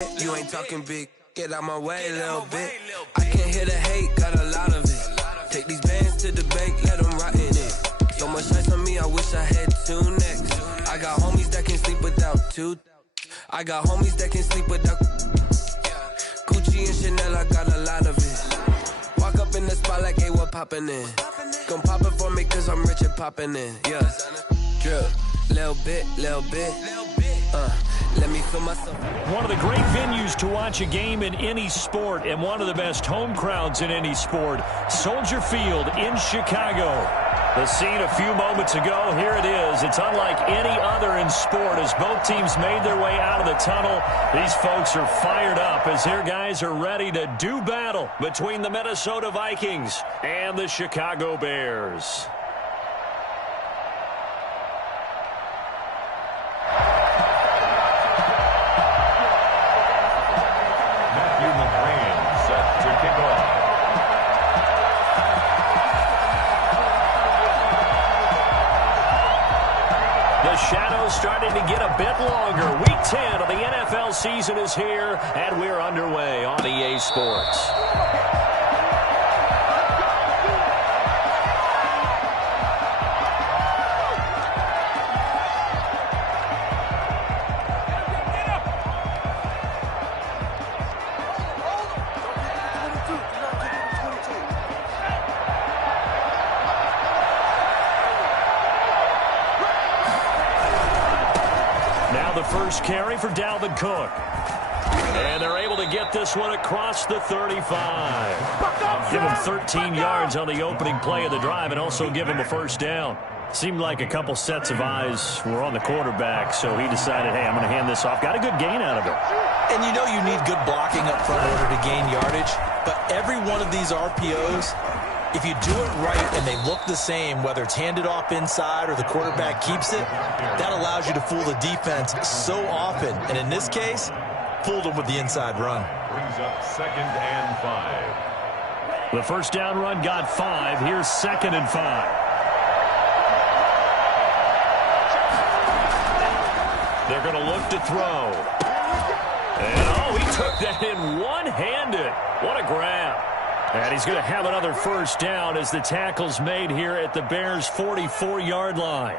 You ain't talking big, get out my way a little bit. I can't hear the hate, got a lot of it. Take these bands to the bank, let them rot in it. So much ice on me, I wish I had two necks. I got homies that can sleep without two. I got homies that can sleep without Gucci and Chanel, I got a lot of it. Walk up in the spot like, hey, what poppin' in? Gon' pop it for me cause I'm rich and poppin' in. Yeah, drip, little bit, let me feel myself. One of the great venues to watch a game in any sport and one of the best home crowds in any sport, Soldier Field in Chicago. The scene a few moments ago, here it is. It's unlike any other in sport as both teams made their way out of the tunnel. These folks are fired up as their guys are ready to do battle between the Minnesota Vikings and the Chicago Bears. Shadows starting to get a bit longer. Week 10 of the NFL season is here, and we're underway on EA Sports. First carry for Dalvin Cook. And they're able to get this one across the 35. Give him 13 yards on the opening play of the drive and also give him a first down. Seemed like a couple sets of eyes were on the quarterback, so he decided, hey, I'm going to hand this off. Got a good gain out of it. And you know you need good blocking up front in order to gain yardage, but every one of these RPOs, if you do it right and they look the same, whether it's handed off inside or the quarterback keeps it, that allows you to fool the defense so often. And in this case, fooled them with the inside run. Brings up 2nd and 5. The first down run got 5. Here's 2nd and 5. They're going to look to throw. And, he took that in one-handed. What a grab. And he's going to have another first down as the tackle's made here at the Bears' 44-yard line.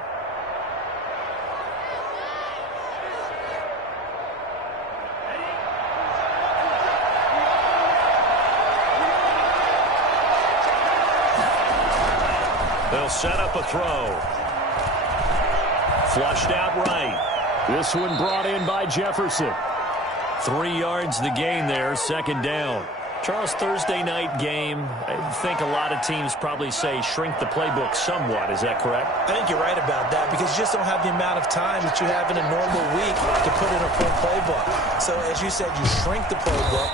They'll set up a throw. Flushed out right. This one brought in by Jefferson. 3 yards the gain there, 2nd down. Charles, Thursday night game, I think a lot of teams probably say shrink the playbook somewhat. Is that correct? I think you're right about that because you just don't have the amount of time that you have in a normal week to put in a full playbook. So, as you said, you shrink the playbook,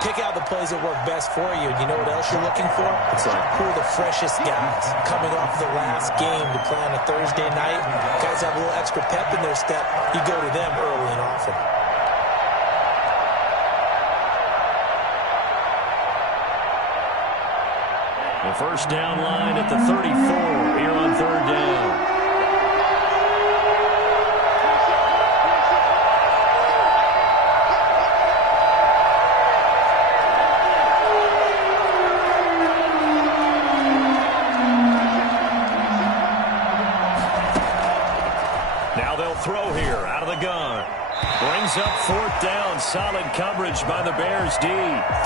pick out the plays that work best for you. And you know what else you're looking for? It's like who are the freshest guys coming off the last game to play on a Thursday night. Guys have a little extra pep in their step. You go to them early and often. The first down line at the 34 here on 3rd down. Now they'll throw here out of the gun. Brings up 4th down. Solid coverage by the Bears D.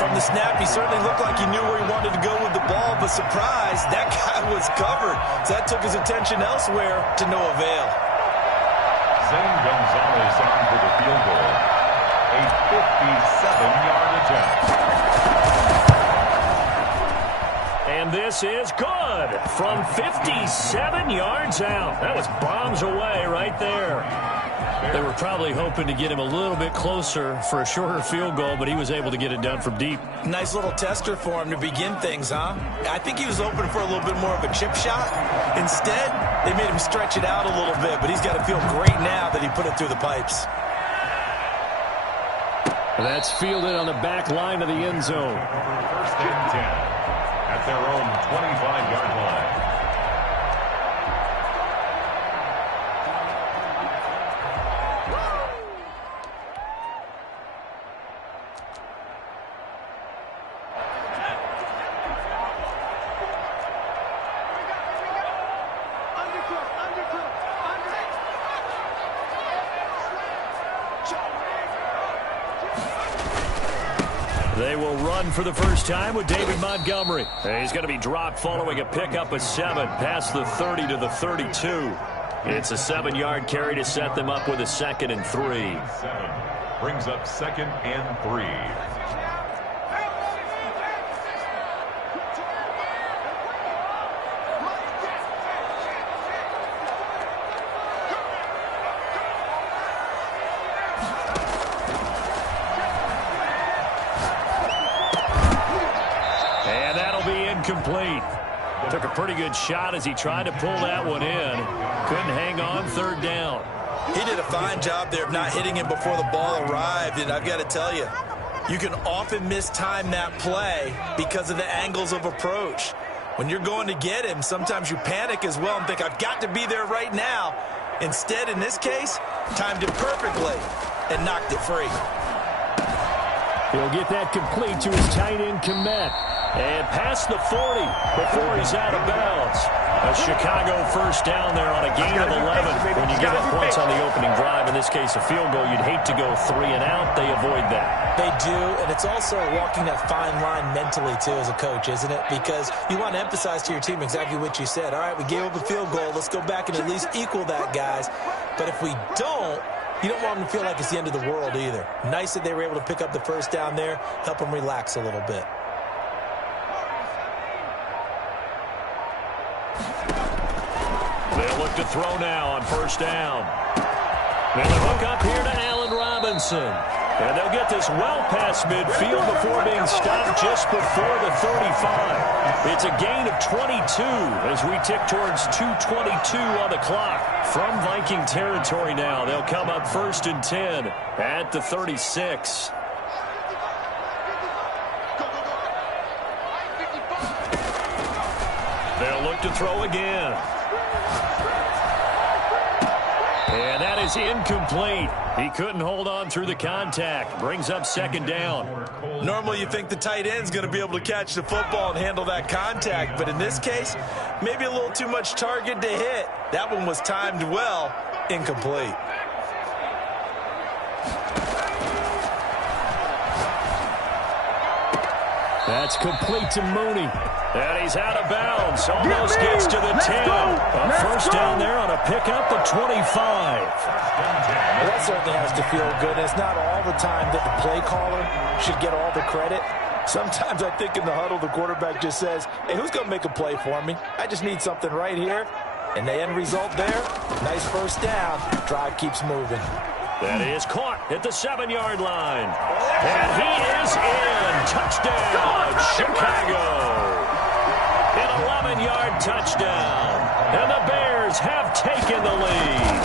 From the snap, he certainly looked like he knew where he wanted to go with the ball, but surprise, that guy was covered. So that took his attention elsewhere to no avail. Zane Gonzalez on for the field goal. A 57-yard attempt. And this is good from 57 yards out. That was bombs away right there. They were probably hoping to get him a little bit closer for a shorter field goal, but he was able to get it done from deep. Nice little tester for him to begin things, huh? I think he was open for a little bit more of a chip shot. Instead, they made him stretch it out a little bit, but he's got to feel great now that he put it through the pipes. That's fielded on the back line of the end zone. 1st and 10 at their own 25-yard line. They will run for the first time with David Montgomery. And he's going to be dropped following a pickup of 7 past the 30 to the 32. It's a 7-yard carry to set them up with a 2nd and 3. 7 brings up 2nd and 3. Complete. Took a pretty good shot as he tried to pull that one in. Couldn't hang on 3rd down. He did a fine job there of not hitting him before the ball arrived, and I've got to tell you, you can often mistime that play because of the angles of approach. When you're going to get him, sometimes you panic as well and think, I've got to be there right now. Instead, in this case, timed it perfectly and knocked it free. He'll get that complete to his tight end, Kmet. And past the 40 before he's out of bounds. A Chicago first down there on a gain of 11. When you give up points on the opening drive, in this case a field goal, you'd hate to go 3 and out. They avoid that. They do, and it's also walking that fine line mentally, too, as a coach, isn't it? Because you want to emphasize to your team exactly what you said. All right, we gave up a field goal. Let's go back and at least equal that, guys. But if we don't, you don't want them to feel like it's the end of the world either. Nice that they were able to pick up the first down there, help them relax a little bit. They'll look to throw now on first down. And the hook up here to Allen Robinson. And they'll get this well past midfield before being stopped just before the 35. It's a gain of 22 as we tick towards 2:22 on the clock. From Viking territory now, they'll come up 1st and 10 at the 36. They'll look to throw again. And that is incomplete. He couldn't hold on through the contact. Brings up 2nd down. Normally you think the tight end's going to be able to catch the football and handle that contact. But in this case, maybe a little too much target to hit. That one was timed well. Incomplete. That's complete to Mooney. And he's out of bounds. Almost gets to the 10. A first down there on a pickup of 25. Well, that certainly has to feel good. It's not all the time that the play caller should get all the credit. Sometimes I think in the huddle, the quarterback just says, hey, who's going to make a play for me? I just need something right here. And the end result there, nice first down. Drive keeps moving. That is caught at the 7-yard line. And he is in. Touchdown, Chicago. An 11-yard touchdown. And the Bears have taken the lead.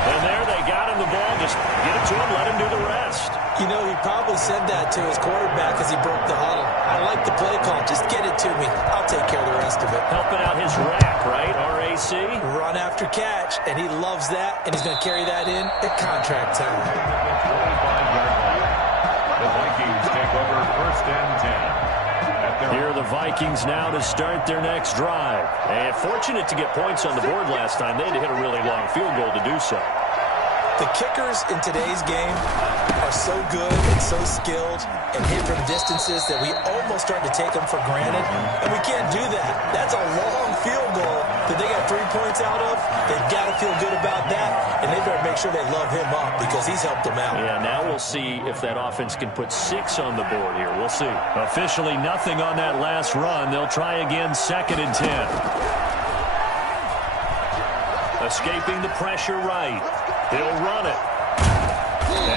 And there they got him the ball. Just get it to him, let him do the rest. You know, he probably said that to his quarterback as he broke the huddle. I like the play call. Just get it to me. I'll take care of the rest of it. Helping out his rack, right? RAC. Run after catch, and he loves that, and he's going to carry that in at contract time. The Vikings take over 1st and 10. Here are the Vikings now to start their next drive. And fortunate to get points on the board last time. They had to hit a really long field goal to do so. The kickers in today's game are so good and so skilled and hit from distances that we almost start to take them for granted. And we can't do that. That's a long field goal that they got 3 points out of. They've got to feel good about that, and they better make sure they love him up because he's helped them out. Yeah, now we'll see if that offense can put 6 on the board here. We'll see. Officially nothing on that last run. They'll try again 2nd and 10. Escaping the pressure right. He'll run it.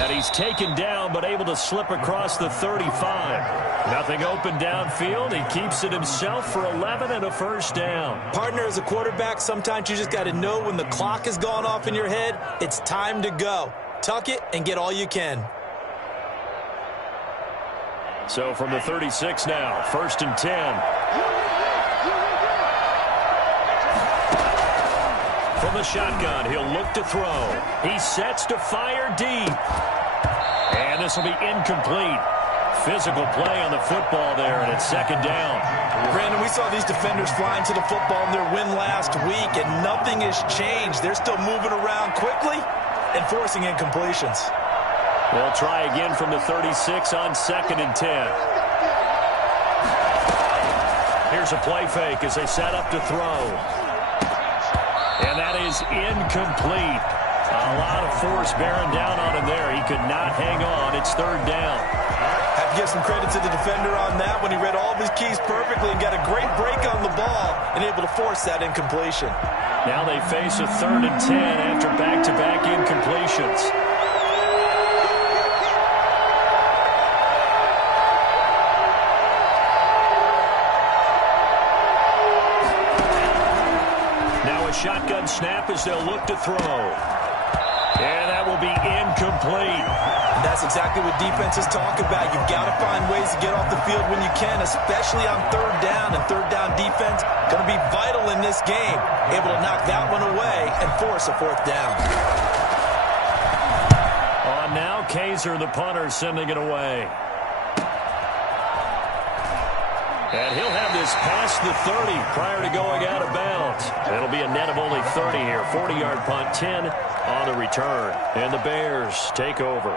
And he's taken down, but able to slip across the 35. Nothing open downfield. He keeps it himself for 11 and a first down. Partner, as a quarterback, sometimes you just got to know when the clock has gone off in your head, it's time to go. Tuck it and get all you can. So from the 36 now, 1st and 10. From the shotgun, he'll look to throw. He sets to fire deep. And this will be incomplete. Physical play on the football there, and it's 2nd down. Brandon, we saw these defenders flying to the football in their win last week, and nothing has changed. They're still moving around quickly and forcing incompletions. They'll try again from the 36 on 2nd and 10. Here's a play fake as they set up to throw. And that is incomplete. A lot of force bearing down on him there. He could not hang on. It's 3rd down. Have to give some credit to the defender on that when he read all of his keys perfectly and got a great break on the ball and able to force that incompletion. Now they face a 3rd and 10 after back-to-back incompletions. Shotgun snap as they'll look to throw. And that will be incomplete. That's exactly what defenses talk about. You've got to find ways to get off the field when you can, especially on 3rd down. And 3rd down defense going to be vital in this game. Able to knock that one away and force a 4th down. On now, Kaiser, the punter, sending it away. And he'll have this past the 30 prior to going out of bounds. It'll be a net of only 30 here. 40-yard punt, 10 on the return. And the Bears take over.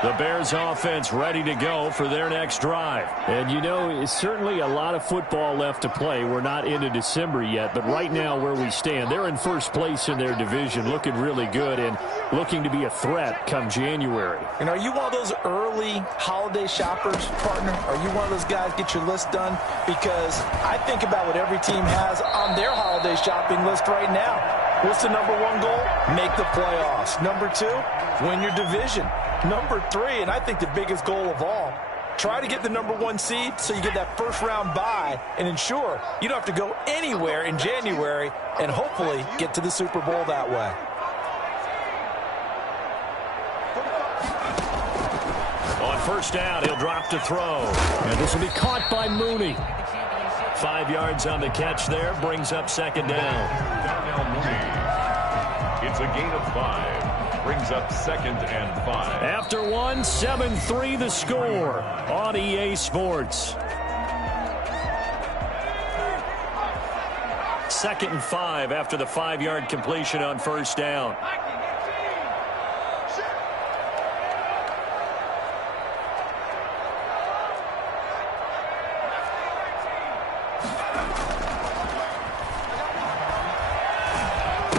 The Bears offense ready to go for their next drive. And you know, it's certainly a lot of football left to play. We're not into December yet, but right now where we stand, they're in first place in their division, looking really good and looking to be a threat come January. And are you one of those early holiday shoppers, partner? Are you one of those guys get your list done? Because I think about what every team has on their holiday shopping list right now. What's the number 1 goal? Make the playoffs. Number 2, win your division. Number 3, and I think the biggest goal of all, try to get the number 1 seed so you get that first-round bye and ensure you don't have to go anywhere in January and hopefully get to the Super Bowl that way. On 1st down, he'll drop to throw. And this will be caught by Mooney. 5 yards on the catch there, brings up 2nd down. Darnell Mooney. It's a gain of 5. Brings up 2nd and 5. After 1, 7-3 the score on EA Sports. 2nd and 5 after the 5-yard completion on 1st down.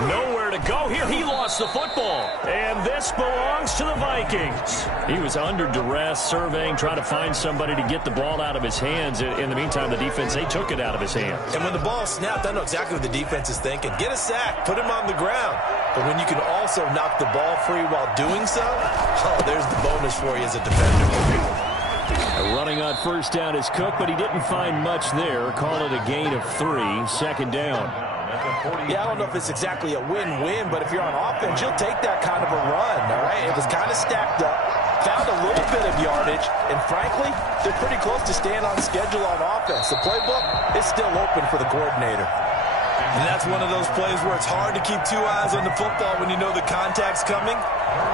Nowhere to go here. He lost the football. And this belongs to the Vikings. He was under duress, surveying, trying to find somebody to get the ball out of his hands. In the meantime, the defense, they took it out of his hands. And when the ball snapped, I know exactly what the defense is thinking. Get a sack, put him on the ground. But when you can also knock the ball free while doing so, oh, there's the bonus for you as a defender. Running on 1st down is Cook, but he didn't find much there. Call it a gain of 3, 2nd down. Yeah, I don't know if it's exactly a win-win, but if you're on offense, you'll take that kind of a run, all right? It was kind of stacked up, found a little bit of yardage, and frankly, they're pretty close to staying on schedule on offense. The playbook is still open for the coordinator. And that's one of those plays where it's hard to keep 2 eyes on the football when you know the contact's coming,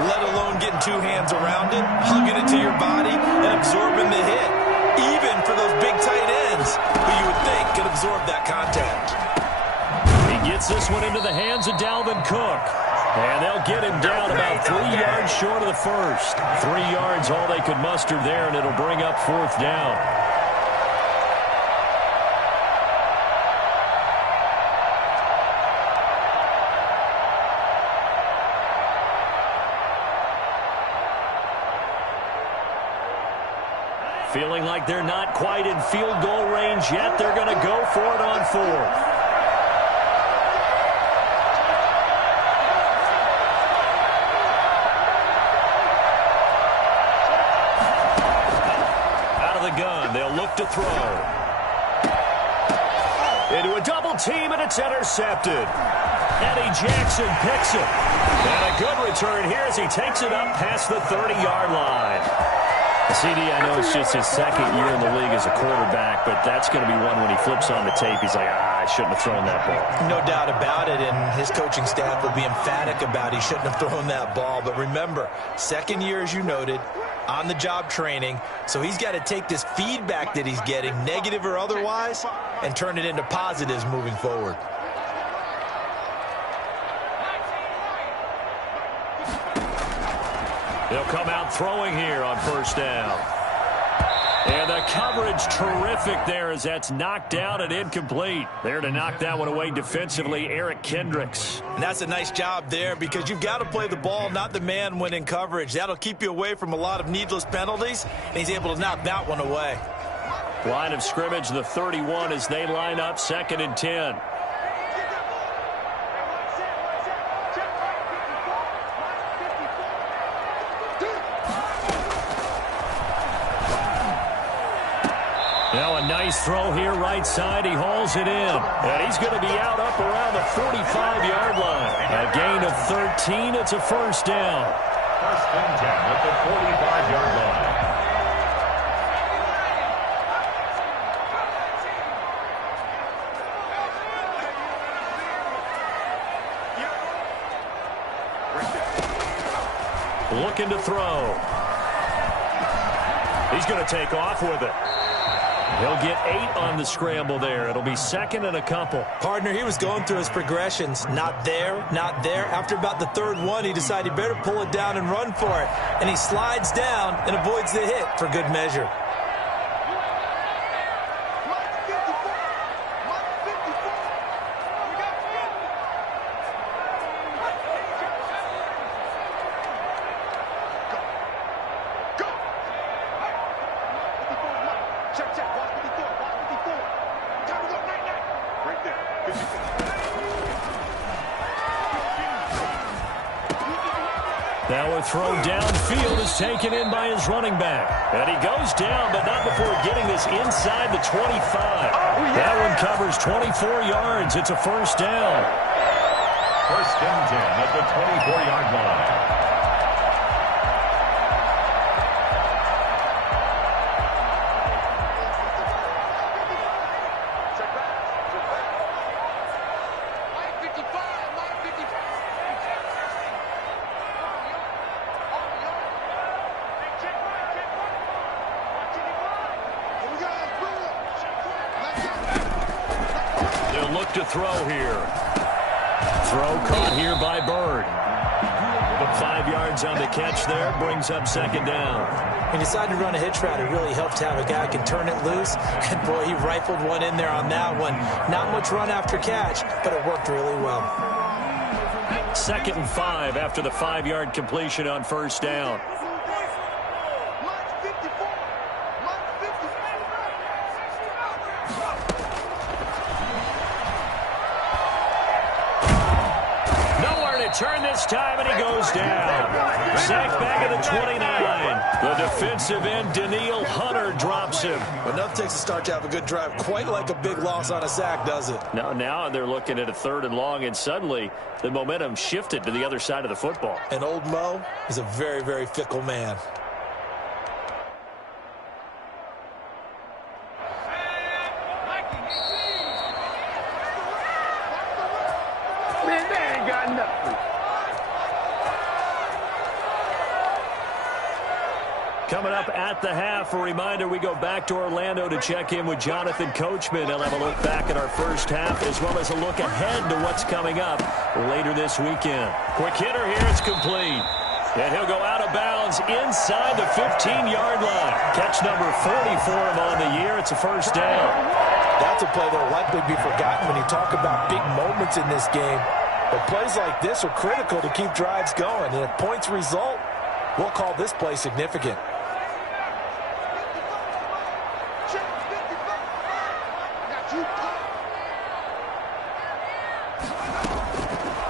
let alone getting 2 hands around it, hugging it to your body, and absorbing the hit, even for those big tight ends who you would think could absorb that contact. Gets this one into the hands of Dalvin Cook. And they'll get him down about 3 yards short of the first. 3 yards all they could muster there, and it'll bring up 4th down. Feeling like they're not quite in field goal range yet. They're going to go for it on 4th. To throw. Into a double team, and it's intercepted. Eddie Jackson picks it. And a good return here as he takes it up past the 30-yard line. CD, I know it's just his 2nd year in the league as a quarterback, but that's going to be one when he flips on the tape. He's like, I shouldn't have thrown that ball. No doubt about it, and his coaching staff will be emphatic about he shouldn't have thrown that ball. But remember, 2nd year, as you noted, on-the-job training, so he's got to take this feedback that he's getting, negative or otherwise, and turn it into positives moving forward. They'll come out throwing here on first down. And the coverage terrific there as that's knocked down and incomplete. There to knock that one away defensively, Eric Kendricks. And that's a nice job there because you've got to play the ball, not the man when in coverage. That'll keep you away from a lot of needless penalties, and he's able to knock that one away. Line of scrimmage, the 31 as they line up, 2nd and 10. Now a nice throw here, right side. He hauls it in. And he's going to be out up around the 45-yard line. A gain of 13. It's a first down. First and 10 at the 45-yard line. Looking to throw. He's going to take off with it. He'll get 8 on the scramble there. It'll be 2nd and a couple. Partner, he was going through his progressions. Not there, not there. After about the 3rd one, he decided he better pull it down and run for it. And he slides down and avoids the hit for good measure. Now a throw downfield is taken in by his running back. And he goes down, but not before getting this inside the 25. That one covers 24 yards. It's a first down. First and 10 at the 24-yard line. To throw here. Throw caught here by Bird. The 5 yards on the catch there brings up 2nd down. He decided to run a hitch route. It really helped to have a guy who can turn it loose. And, boy, he rifled one in there on that one. Not much run after catch, but it worked really well. 2nd and 5 after the 5-yard completion on first down. Turn this time, and he goes down. Sacked back at the 29. The defensive end, Danielle Hunter, drops him. Enough takes to start to have a good drive. Quite like a big loss on a sack, does it? Now they're looking at a 3rd and long, and suddenly the momentum shifted to the other side of the football. And old Mo is a very, very fickle man. Coming up at the half, a reminder, we go back to Orlando to check in with Jonathan Coachman. He'll have a look back at our first half as well as a look ahead to what's coming up later this weekend. Quick hitter here, it's complete. And he'll go out of bounds inside the 15-yard line. Catch number 40 for him on the year. It's a first down. That's a play that will likely be forgotten when you talk about big moments in this game. But plays like this are critical to keep drives going. And if points result, we'll call this play significant.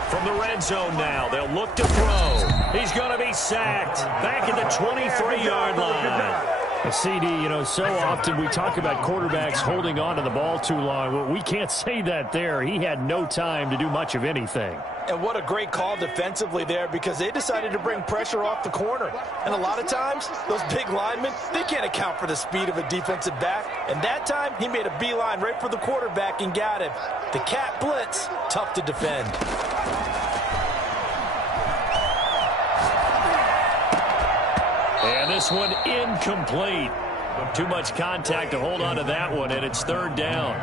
From the red zone now, they'll look to throw. He's going to be sacked back at the 23-yard line. CD, you know, so often we talk about quarterbacks holding on to the ball too long. Well, we can't say that there. He had no time to do much of anything. And what a great call defensively there because they decided to bring pressure off the corner. And a lot of times, those big linemen, they can't account for the speed of a defensive back. And that time, he made a beeline right for the quarterback and got him. The cat blitz, tough to defend. And this one incomplete. Too much contact to hold on to that one, and it's 3rd down.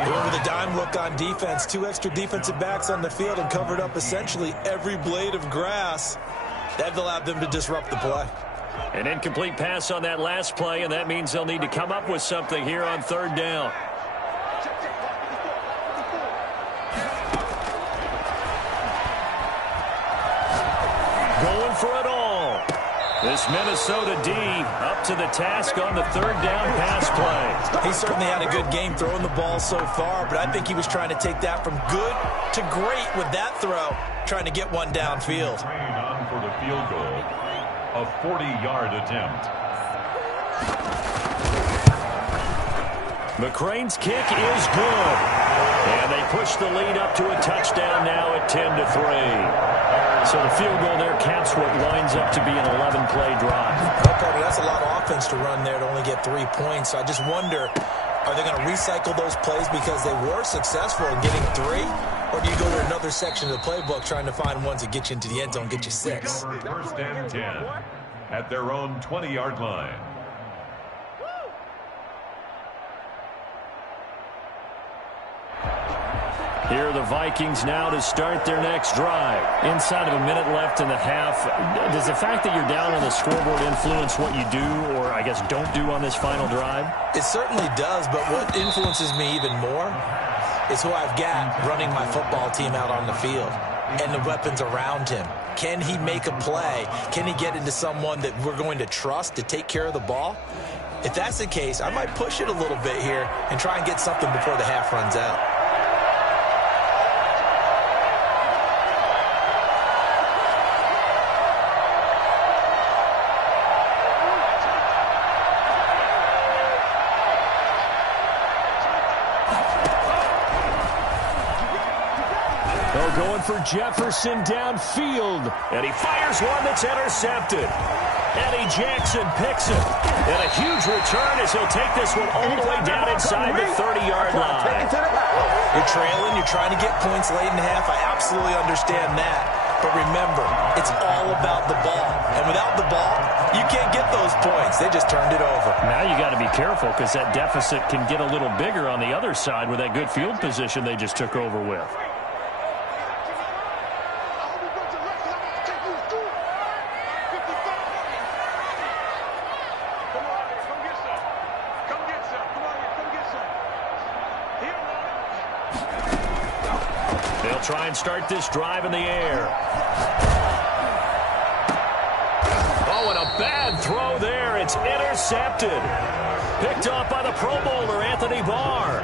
Over the dime look on defense. 2 extra defensive backs on the field and covered up essentially every blade of grass. They've allowed them to disrupt the play. An incomplete pass on that last play, and that means they'll need to come up with something here on third down. Going for it all. This Minnesota D up to the task on the third down pass play. He certainly had a good game throwing the ball so far, but I think he was trying to take that from good to great with that throw, trying to get one downfield. On for the field goal, a 40-yard attempt. McCrane's kick is good. And they push the lead up to a touchdown now at 10-3. So the field goal there caps what winds up to be an 11-play drive. Well, Carter, that's a lot of offense to run there to only get 3 points. So I just wonder, are they going to recycle those plays because they were successful in getting 3? Or do you go to another section of the playbook trying to find ones that get you into the end zone, get you 6? First and 10 at their own 20-yard line. Here are the Vikings now to start their next drive. Inside of a minute left in the half, does the fact that you're down on the scoreboard influence what you do, or I guess don't do on this final drive? It certainly does, but what influences me even more is who I've got running my football team out on the field and the weapons around him. Can he make a play? Can he get into someone that we're going to trust to take care of the ball? If that's the case, I might push it a little bit here and try and get something before the half runs out. Going for Jefferson downfield. And he fires one that's intercepted. Eddie Jackson picks it. And a huge return as he'll take this one all the way down inside the 30-yard line. You're trailing. You're trying to get points late in the half. I absolutely understand that. But remember, it's all about the ball. And without the ball, you can't get those points. They just turned it over. Now you got to be careful because that deficit can get a little bigger on the other side with that good field position they just took over with. Try and start this drive in the air. Oh, and a bad throw there. It's intercepted. Picked off by the Pro Bowler, Anthony Barr.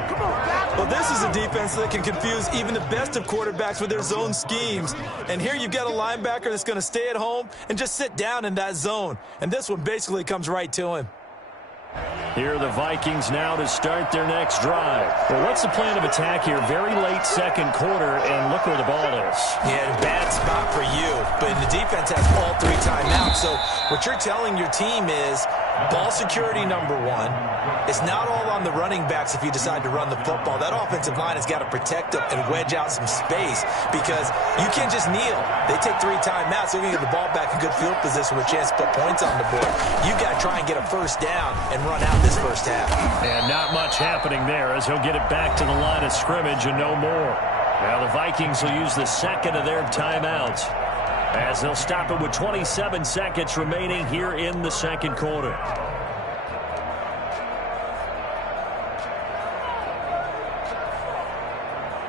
Well, this is a defense that can confuse even the best of quarterbacks with their zone schemes. And here you've got a linebacker that's going to stay at home and just sit down in that zone. And this one basically comes right to him. Here are the Vikings now to start their next drive. Well, what's the plan of attack here? Very late second quarter, and look where the ball is. Yeah, bad spot for you. But the defense has all 3 timeouts. So what you're telling your team is ball security number 1. It's not all on the running backs if you decide to run the football. That offensive line has got to protect them and wedge out some space because you can't just kneel. They take 3 timeouts. They're going to get the ball back in good field position with a chance to put points on the board. You've got to try and get a first down and run out this first half. And not much happening there as he'll get it back to the line of scrimmage and no more. Now the Vikings will use the second of their timeouts as they'll stop it with 27 seconds remaining here in the second quarter.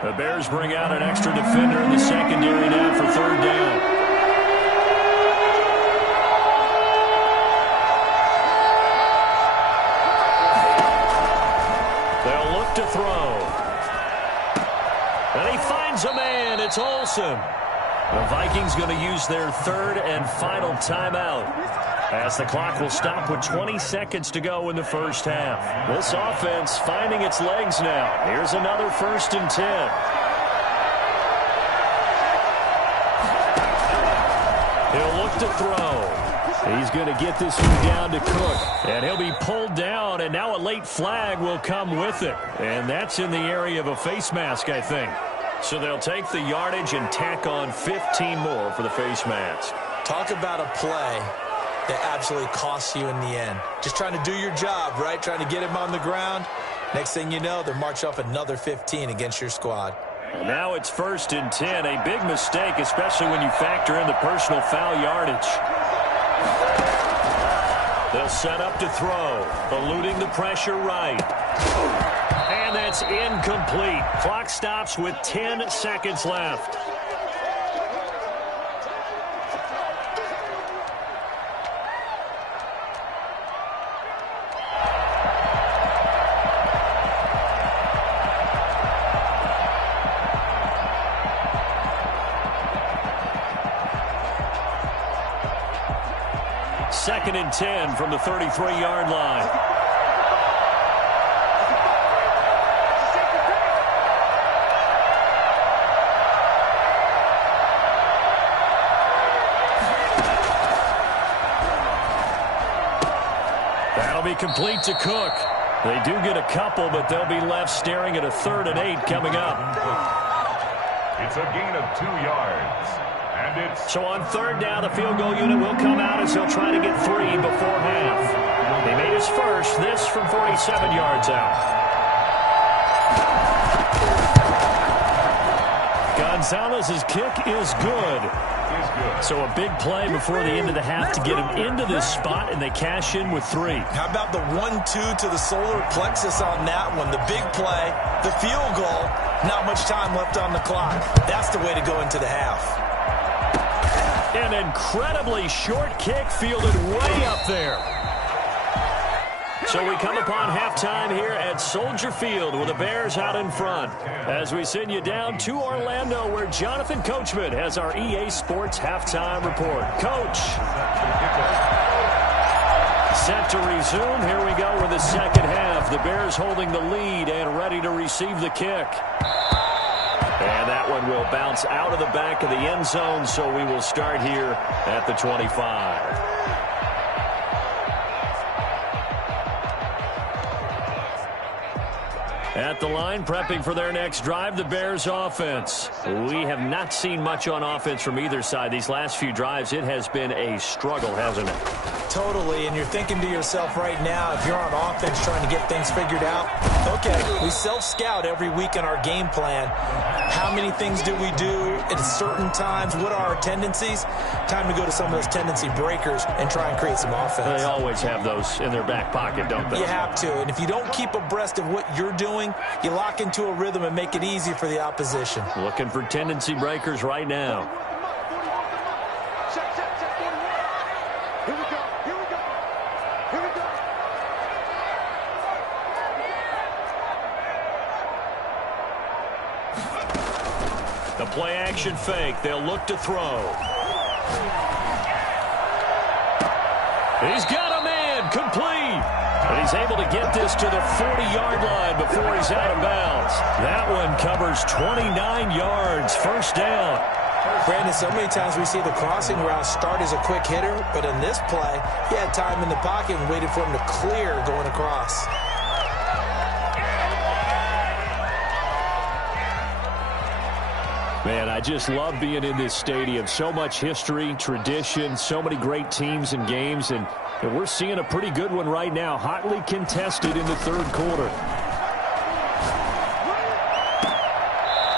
The Bears bring out an extra defender in the secondary now for third down. They'll look to throw. And he finds a man. It's Olsen. The Vikings going to use their third and final timeout as the clock will stop with 20 seconds to go in the first half. This offense finding its legs now. Here's another 1st and 10. He'll look to throw. He's going to get this one down to Cook. And he'll be pulled down, and now a late flag will come with it. And that's in the area of a face mask, I think. So they'll take the yardage and tack on 15 more for the face mask. Talk about a play that absolutely costs you in the end. Just trying to do your job, right? Trying to get him on the ground. Next thing you know, they're marching off another 15 against your squad. And now it's 1st and 10. A big mistake, especially when you factor in the personal foul yardage. They'll set up to throw, eluding the pressure right. And that's incomplete. Clock stops with 10 seconds left. Second and 10 from the 33-yard line. That'll be complete to Cook. They do get a couple, but they'll be left staring at a 3rd and 8 coming up. It's a gain of 2 yards. So on 3rd down, the field goal unit will come out as they'll try to get 3 before half. He made his first, this from 47 yards out. Gonzalez's kick is good. So a big play before the end of the half to get him into this spot, and they cash in with 3. How about the 1-2 to the solar plexus on that one? The big play, the field goal, not much time left on the clock. That's the way to go into the half. An incredibly short kick fielded way up there. So we come upon halftime here at Soldier Field with the Bears out in front. As we send you down to Orlando where Jonathan Coachman has our EA Sports halftime report. Coach. Set to resume. Here we go with the second half. The Bears holding the lead and ready to receive the kick. And that one will bounce out of the back of the end zone, so we will start here at the 25. At the line, prepping for their next drive, the Bears offense. We have not seen much on offense from either side. These last few drives, it has been a struggle, hasn't it? Totally, and you're thinking to yourself right now, if you're on offense trying to get things figured out, okay, we self-scout every week in our game plan. How many things do we do at certain times? What are our tendencies? Time to go to some of those tendency breakers and try and create some offense. They always have those in their back pocket, don't they? You have to, and if you don't keep abreast of what you're doing, you lock into a rhythm and make it easy for the opposition. Looking for tendency breakers right now. The play-action fake. They'll look to throw. He's got a man. Complete. But he's able to get this to the 40-yard line before he's out of bounds. That one covers 29 yards. First down. Brandon, so many times we see the crossing route start as a quick hitter, but in this play, he had time in the pocket and waited for him to clear going across. Man, I just love being in this stadium. So much history, tradition, so many great teams and games, and we're seeing a pretty good one right now, hotly contested in the third quarter.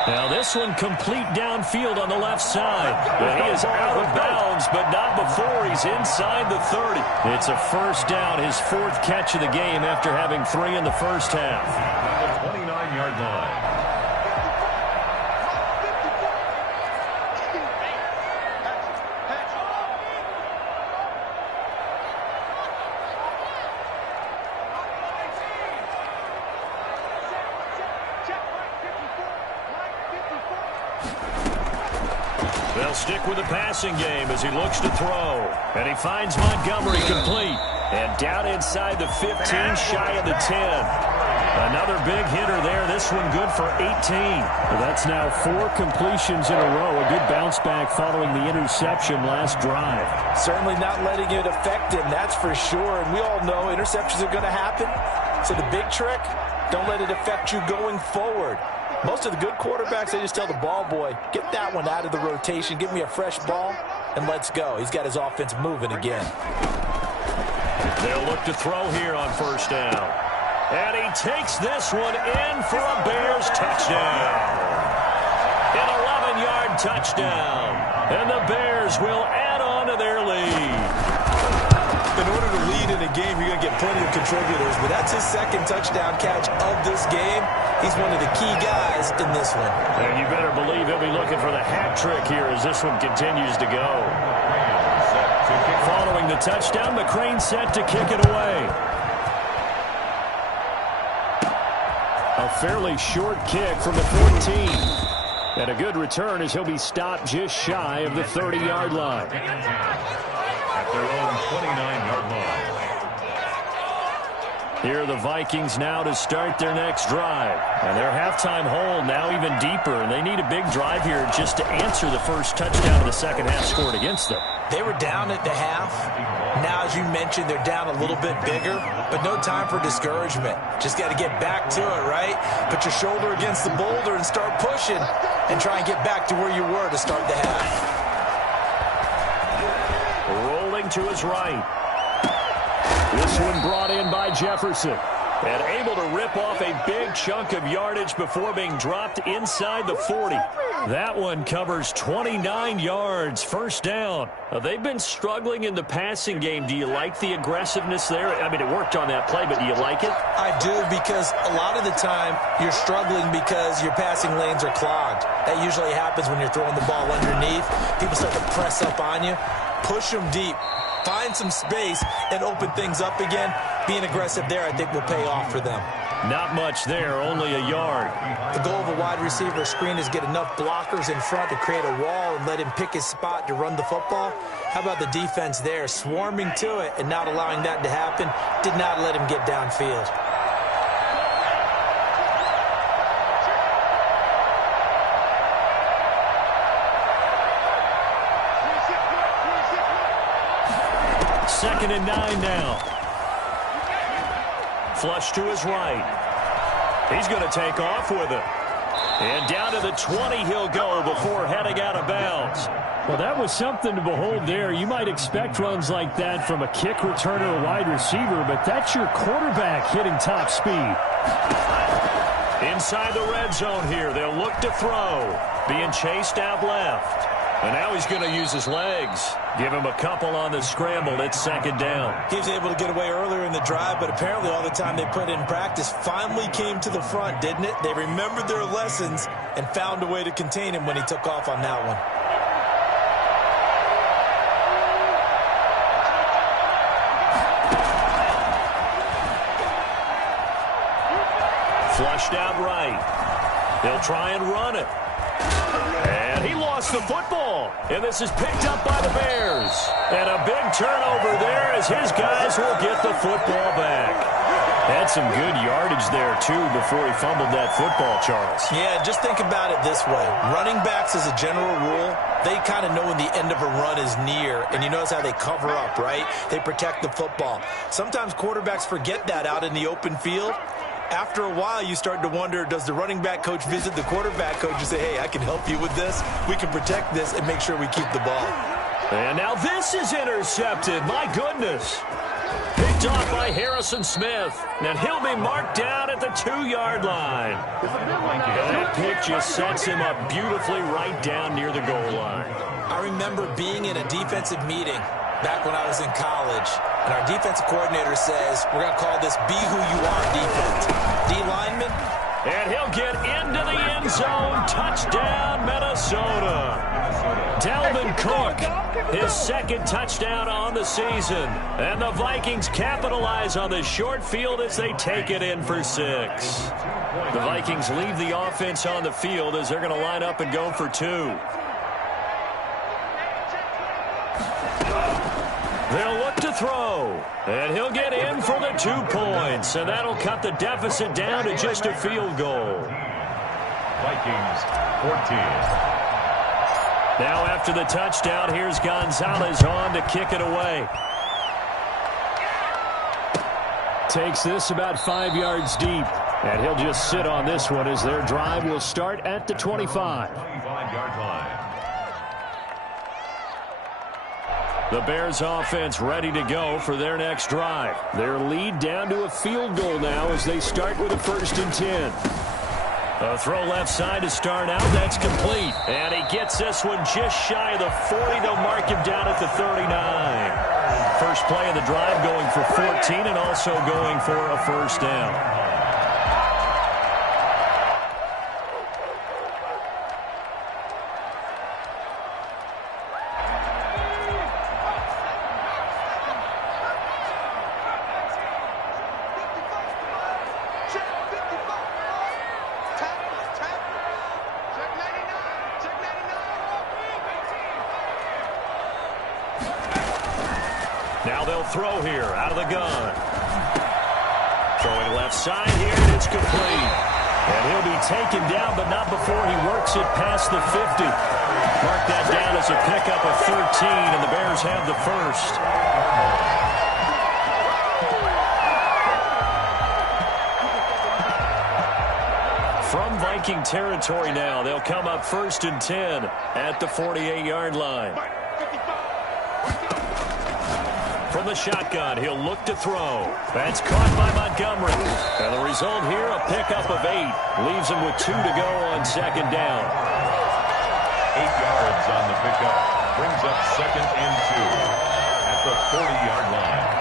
Now this one complete downfield on the left side. He is out of bounds, but not before he's inside the 30. It's a first down, his 4th catch of the game after having 3 in the first half. The 29-yard line. They'll stick with the passing game as he looks to throw. And he finds Montgomery complete. And down inside the 15, shy of the 10. Another big hitter there. This one good for 18. Well, that's now 4 completions in a row. A good bounce back following the interception last drive. Certainly not letting it affect him, that's for sure. And we all know interceptions are going to happen. So the big trick, don't let it affect you going forward. Most of the good quarterbacks, they just tell the ball boy, get that one out of the rotation, give me a fresh ball, and let's go. He's got his offense moving again. They'll look to throw here on first down. And he takes this one in for a Bears touchdown. touchdown. And the Bears will add on to their lead. In order to lead in a game, you're going to get plenty of contributors, but that's his second touchdown catch of this game. He's one of the key guys in this one. And you better believe he'll be looking for the hat trick here as this one continues to go. Following the touchdown, McCrane set to kick it away. A fairly short kick from the 14. And a good return as he'll be stopped just shy of the 30-yard line. At their own 29-yard line. Here are the Vikings now to start their next drive. And their halftime hole now even deeper. And they need a big drive here just to answer the first touchdown of the second half scored against them. They were down at the half. Now, as you mentioned, they're down a little bit bigger, but no time for discouragement. Just got to get back to it, right? Put your shoulder against the boulder and start pushing and try and get back to where you were to start the half. Rolling to his right. This one brought in by Jefferson. And able to rip off a big chunk of yardage before being dropped inside the 40. That one covers 29 yards, first down. They've been struggling in the passing game. Do you like the aggressiveness there? I mean, it worked on that play, but do you like it? I do, because a lot of the time you're struggling because your passing lanes are clogged. That usually happens when you're throwing the ball underneath. People start to press up on you. Push them deep. Find some space and open things up again. Being aggressive there, I think, will pay off for them. Not much there, only a yard. The goal of a wide receiver screen is get enough blockers in front to create a wall and let him pick his spot to run the football. How about the defense there, swarming to it and not allowing that to happen? Did not let him get downfield. Second and 9 now. Flush to his right. He's going to take off with it. And down to the 20 he'll go before heading out of bounds. Well, that was something to behold there. You might expect runs like that from a kick returner or wide receiver, but that's your quarterback hitting top speed. Inside the red zone here, they'll look to throw. Being chased out left. And now he's going to use his legs. Give him a couple on the scramble. It's second down. He was able to get away earlier in the drive, but apparently all the time they put in practice finally came to the front, didn't it? They remembered their lessons and found a way to contain him when he took off on that one. Flushed out right. They'll try and run it. And he lost the football. And this is picked up by the Bears. And a big turnover there as his guys will get the football back. Had some good yardage there, too, before he fumbled that football, Charles. Yeah, just think about it this way. Running backs, as a general rule, they kind of know when the end of a run is near. And you notice how they cover up, right? They protect the football. Sometimes quarterbacks forget that out in the open field. After a while, you start to wonder, does the running back coach visit the quarterback coach and say, hey, I can help you with this. We can protect this and make sure we keep the ball. And now this is intercepted. My goodness. Picked off by Harrison Smith. And he'll be marked down at the 2-yard line. And that pick just sets him up beautifully right down near the goal line. I remember being in a defensive meeting back when I was in college, and our defensive coordinator says, we're going to call this Be Who You Are defense. D lineman. And he'll get into the end zone. Touchdown, Minnesota. Dalvin Cook, his second touchdown on the season. And the Vikings capitalize on the short field as they take it in for 6. The Vikings leave the offense on the field as they're going to line up and go for 2. They'll look to throw, and he'll get in for the 2 points, and that'll cut the deficit down to just a field goal. Vikings 14. Now after the touchdown, here's Gonzalez on to kick it away. Takes this about 5 yards deep, and he'll just sit on this one as their drive will start at the 25. 25-yard line. The Bears offense ready to go for their next drive. Their lead down to a field goal now as they start with a 1st and 10. A throw left side to start out. That's complete. And he gets this one just shy of the 40. They'll mark him down at the 39. First play of the drive going for 14 and also going for a first down. Now they'll throw here out of the gun. Throwing left side here, and it's complete. And he'll be taken down, but not before he works it past the 50. Mark that down as a pickup of 13, and the Bears have the first. From Viking territory now, they'll come up 1st and 10 at the 48-yard line. From the shotgun, he'll look to throw. That's caught by Montgomery. And the result here, a pickup of 8. Leaves him with 2 to go on second down. 8 yards on the pickup. Brings up 2nd and 2 at the 40-yard line.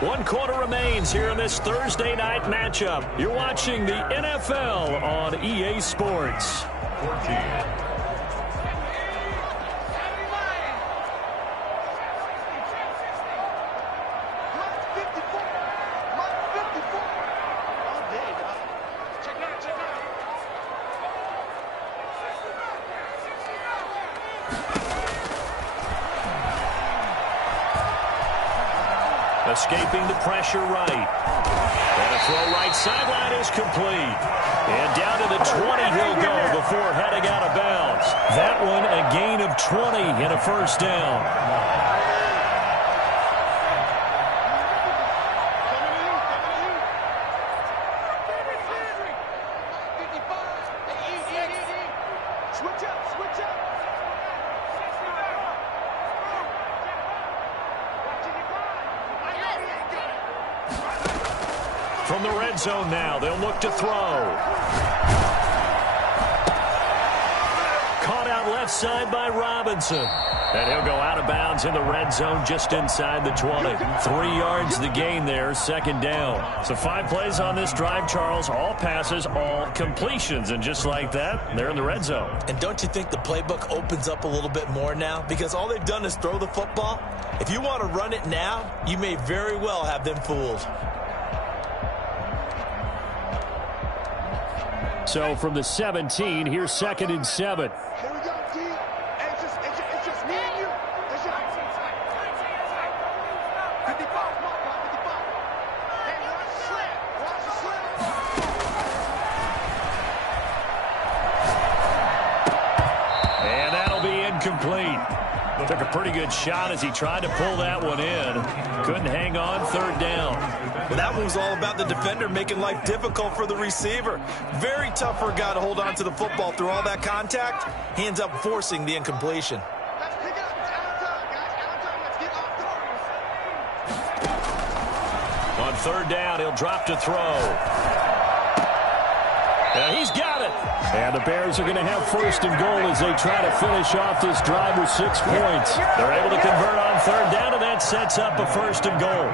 One quarter remains here in this Thursday night matchup. You're watching the NFL on EA Sports. 14. Escaping the pressure right. And a throw right sideline is complete. And down to the 20 he'll go before heading out of bounds. That one a gain of 20 and a first down. From the red zone now, they'll look to throw. Caught out left side by Robinson. And he'll go out of bounds in the red zone just inside the 20. 3 yards the gain there, second down. So 5 plays on this drive, Charles. All passes, all completions. And just like that, they're in the red zone. And don't you think the playbook opens up a little bit more now? Because all they've done is throw the football. If you want to run it now, you may very well have them fooled. So from the 17, here's 2nd and 7. Here we go, D. It's just me and you. It's just 55, 55. Hey, watch the slant. Watch the slant. And that'll be incomplete. Took a pretty good shot as he tried to pull that one in. Couldn't hang on, 3rd down. Well, that one was all about the defender making life difficult for the receiver. Very tough for a guy to hold on to the football through all that contact. He ends up forcing the incompletion. Let's pick it up. It's out of time, guys. Out of time. Let's get off the On 3rd down, he'll drop to throw. And he's got it. And the Bears are going to have 1st and goal as they try to finish off this drive with 6 points. They're able to convert on 3rd down, and that sets up a 1st and goal.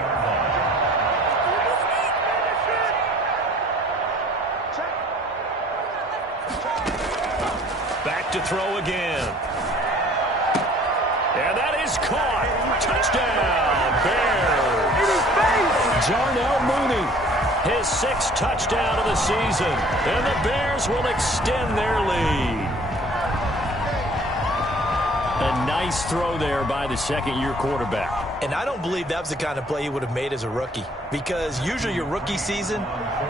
Back to throw again. And that is caught. Touchdown, Bears. Darnell Mooney. His 6th touchdown of the season. And the Bears will extend their lead. A nice throw there by the second-year quarterback. And I don't believe that was the kind of play he would have made as a rookie. Because usually your rookie season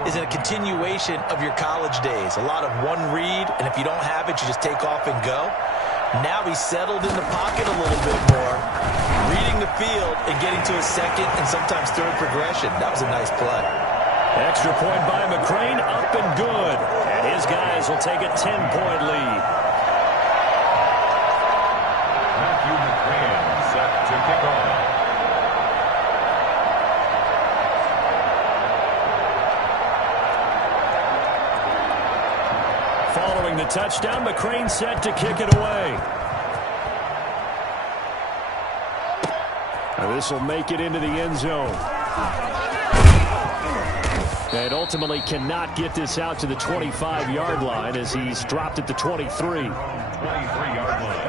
is a continuation of your college days. A lot of one read, and if you don't have it, you just take off and go. Now he's settled in the pocket a little bit more, reading the field and getting to his 2nd and sometimes 3rd progression. That was a nice play. Extra point by McCrane, up and good. And his guys will take a 10-point lead. Matthew McCrane scoring the touchdown. McCrane set to kick it away. This will make it into the end zone. And ultimately cannot get this out to the 25-yard line as he's dropped at the 23. 23-yard line.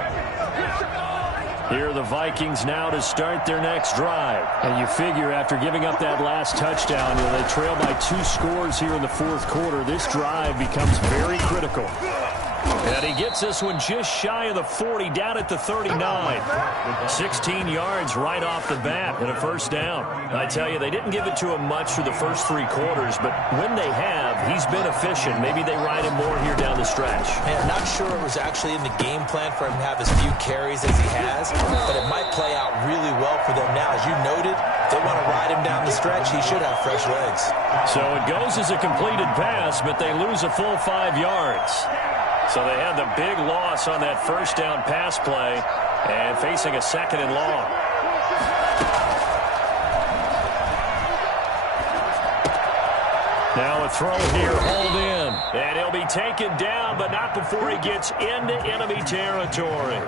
Here are the Vikings now to start their next drive. And you figure after giving up that last touchdown, they trail by 2 scores here in the fourth quarter. This drive becomes very critical. And he gets this one just shy of the 40, down at the 39. 16 yards right off the bat and a first down. I tell you, they didn't give it to him much through the first 3 quarters, but when they have, he's been efficient. Maybe they ride him more here down the stretch. Man, not sure it was actually in the game plan for him to have as few carries as he has, but it might play out really well for them now. As you noted, they want to ride him down the stretch. He should have fresh legs. So it goes as a completed pass, but they lose a full 5 yards. So they had the big loss on that first down pass play and facing a second and long. Now a throw here, hold in. And he'll be taken down, but not before he gets into enemy territory.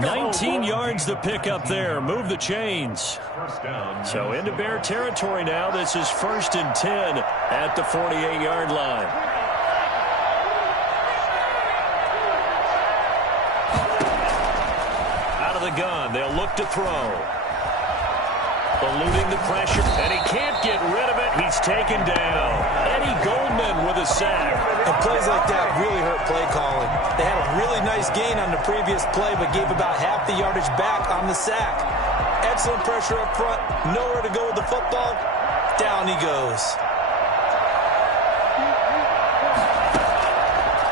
19 yards to pick up there. Move the chains. So into Bear territory now. This is 1st and 10 at the 48-yard line. The gun. They'll look to throw. Eluding the pressure, and he can't get rid of it. He's taken down. Eddie Goldman with a sack. And plays like that really hurt play calling. They had a really nice gain on the previous play, but gave about half the yardage back on the sack. Excellent pressure up front. Nowhere to go with the football. Down he goes.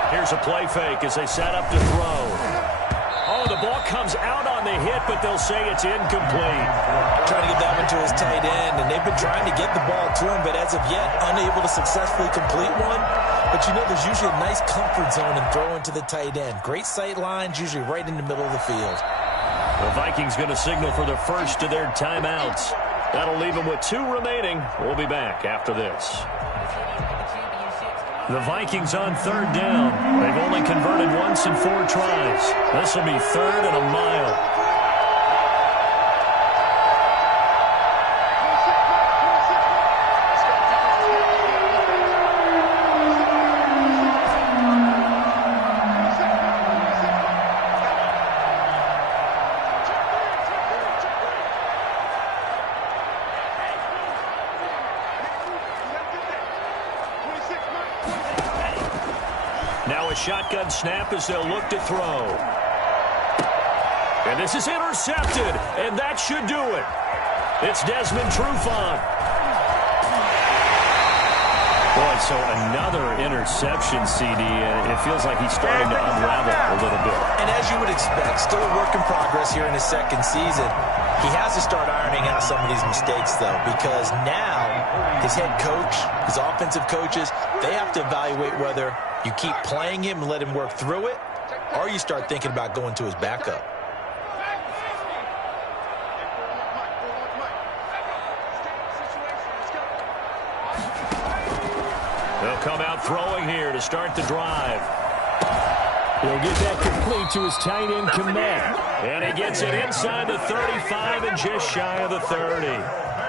Here's a play fake as they set up to throw. Oh, the ball comes out on the hit, but they'll say it's incomplete. Trying to get that one to his tight end, and they've been trying to get the ball to him, but as of yet, unable to successfully complete one. But you know, there's usually a nice comfort zone in throwing to the tight end. Great sight lines, usually right in the middle of the field. The Vikings going to signal for the first of their timeouts. That'll leave them with 2 remaining. We'll be back after this. The Vikings on 3rd down. They've only converted once in 4 tries. This will be 3rd and a mile. Now a shotgun snap as they'll look to throw. And this is intercepted, and that should do it. It's Desmond Trufant. Boy, so another interception, CD, and it feels like he's starting to unravel a little bit. And as you would expect, still a work in progress here in his 2nd season. He has to start ironing out some of these mistakes, though, because now his head coach, his offensive coaches, they have to evaluate whether you keep playing him and let him work through it, or you start thinking about going to his backup. They'll come out throwing here to start the drive. He'll get that complete to his tight end, Kmet. And he gets it inside the 35 and just shy of the 30.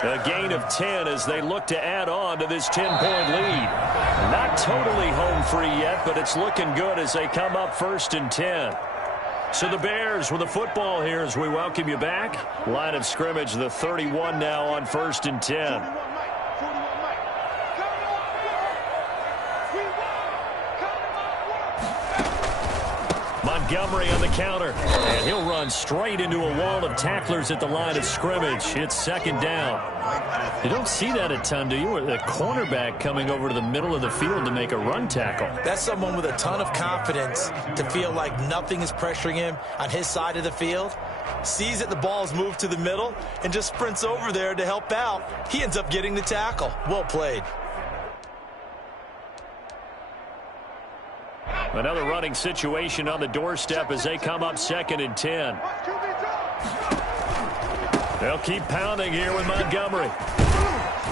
A gain of 10 as they look to add on to this 10-point lead. Not totally home free yet, but it's looking good as they come up 1st and 10. So the Bears with the football here as we welcome you back. Line of scrimmage, the 31 now on 1st and 10. Montgomery on the counter, and he'll run straight into a wall of tacklers at the line of scrimmage. It's 2nd down. You don't see that a ton, do you? The cornerback coming over to the middle of the field to make a run tackle. That's someone with a ton of confidence to feel like nothing is pressuring him on his side of the field. Sees that the ball's moved to the middle and just sprints over there to help out. He ends up getting the tackle. Well played. Another running situation on the doorstep as they come up 2nd and 10. They'll keep pounding here with Montgomery.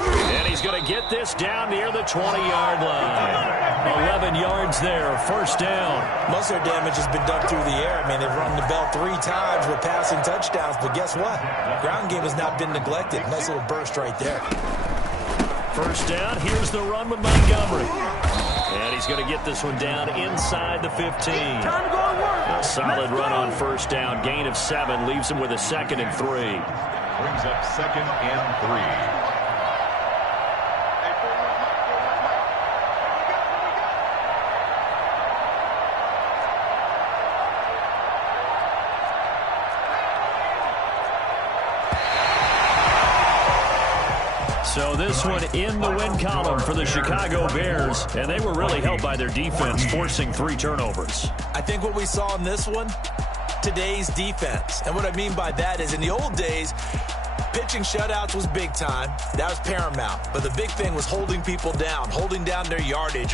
And he's going to get this down near the 20-yard line. 11 yards there, first down. Most of their damage has been done through the air. I mean, they've rung the bell 3 times with passing touchdowns, but guess what? Ground game has not been neglected. Nice little burst right there. First down, here's the run with Montgomery. And he's going to get this one down inside the 15. Time to go to work. A solid run on first down. Gain of 7 leaves him with a 2nd and 3. Brings up 2nd and 3. So this one in the win column for the Chicago Bears, and they were really helped by their defense, forcing 3 turnovers. I think what we saw in this one, today's defense. And what I mean by that is in the old days, pitching shutouts was big time. That was paramount. But the big thing was holding people down, holding down their yardage.